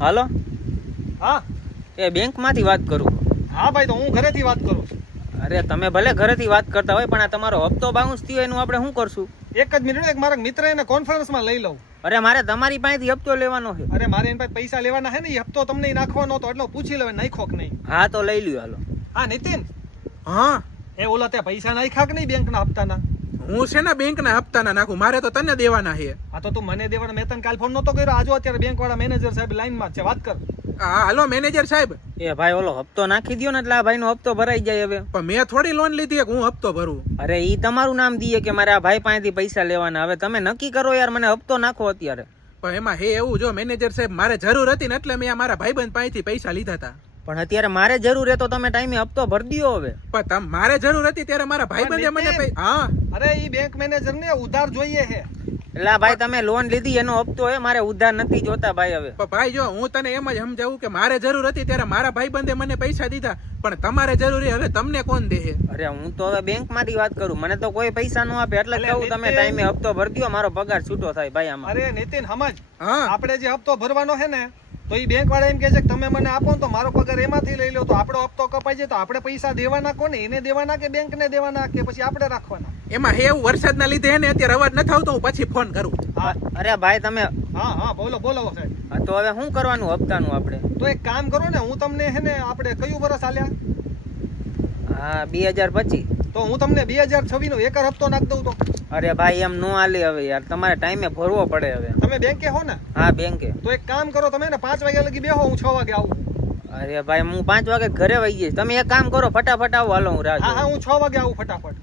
હાલો? હા. એ બેંકમાંથી વાત કરું. હા ભાઈ તો હું ઘરેથી વાત કરું. અરે તમે ભલે ઘરેથી વાત કરતા હોય પણ આ તમારો હપ્તો બાઉન્સ થયો એનું આપણે શું કરશું? એક જ મિનિટ એક મારા મિત્ર એને કોન્ફરન્સમાં લઈ લઉં. અરે મારે તમારી પાસેથી હપ્તો લેવાનો છે. અરે મારે એની પાસે પૈસા લેવાના છે ને એ હપ્તો તમને નાખવાનો હતો એટલે પૂછી લેવાય નાખ્યો કે નહીં? હા તો લઈ લ્યો હાલો. હા નીતિન? હા. એ ઓલા ત્યાં પૈસા નાખ્યા કે નહીં બેંકના હપ્તાના? હું છે ને બેંકના હપ્તાના નાખું. મારે તો તને દેવાના છે. આ તો તું મને દેવાના. મેં તને કાલ ફોન નતો કર્યો. આજો અત્યારે બેંક વાળા મેનેજર સાહેબ લાઈનમાં છે. વાત કર. હા હાલો મેનેજર સાહેબ. એ ભાઈ ઓલો હપ્તો નાખી દ્યો ને એટલે આ ભાઈનો હપ્તો ભરાઈ જાય હવે. પણ મેં થોડી લોન લીધી કે હું હપ્તો ભરું. અરે ઈ તમારું નામ દીએ કે મારે આ ભાઈ પાસેથી પૈસા લેવાના. હવે તમે નક્કી કરો યાર મને હપ્તો નાખો અત્યારે. પણ એમાં હે એવું જો મેનેજર સાહેબ મારે જરૂર હતી ને એટલે મેં આ મારા ભાઈબંધ પાસેથી પૈસા લીધા હતા. પણ અત્યારે મારે જરૂર હે તો તમે ટાઈમે હપ્તો ભરી દ્યો હવે. પણ તમ મારે જરૂર હતી ત્યારે મારા ભાઈબંધે મને પૈ- હા. અરે ઈ બેંક મેનેજર ને ઉધાર જોઈએ હે. એટલે ભાઈ તમે લોન લીધી એનો હપ્તો હે મારે ઉધાર નથી જોતા ભાઈ હવે. પણ ભાઈ જો હું તને એમ જ સમજાવું કે મારે જરૂર હતી ત્યારે મારા ભાઈબંધે મને પૈસા દીધા પણ તમારે જરૂરી હવે તમને કોણ દે અરે હું તો હવે બેંકમાંથી વાત કરું. મને તો કોઈ પૈસા નો આપે એટલે કહું તમે ટાઈમે હપ્તો ભરી દ્યો મારો પગાર છૂટો થાય ભાઈ આમાં. અરે નીતિન સમજ. હા. આપણે જે હપ્તો ભરવાનો છે ને તો એ બેંક વાળા એમ કહે છે કે તમે મને આપો ને તો મારો પગાર એમાંથી લઈ લો. તો આપણો હપ્તો કપાઈ જાય તો આપણે પૈસા દેવાના કોને એને દેવાના કે બેંક ને દેવાના કે પછી આપણે રાખવાના. એમાં હે એવું વરસાદના લીધે હે ને અત્યારે અવાજ ન થતો હું પછી ફોન કરું. હા. અરે ભાઈ તમે હા હા બોલો બોલો સાહેબ. તો હવે શું કરવાનું હપ્તાનું આપણે? તો એક કામ કરો ને હું તમને હે ને આપણે કયું વરસ આલ્યા? હા બે હજાર પચીસ. તો હું તમને બે હજાર છવ્વીસ નો એક હપ્તો નાખ દઉં તો. અરે ભાઈ એમ નો હાલે હવે યાર. તમારે ટાઈમે ભરવો પડે હવે. તમે બેંકે હો ને? હા બેંકે તો એક કામ કરો તમે ને પાંચ વાગ્યા લગી બેહો હું છ વાગે આવું. અરે ભાઈ હું પાંચ વાગે ઘરે વહી જઈશ. તમે એક કામ કરો ફટાફટ આવો. હાલો હું રાહ હા હા હું છ વાગે આવું ફટાફટ.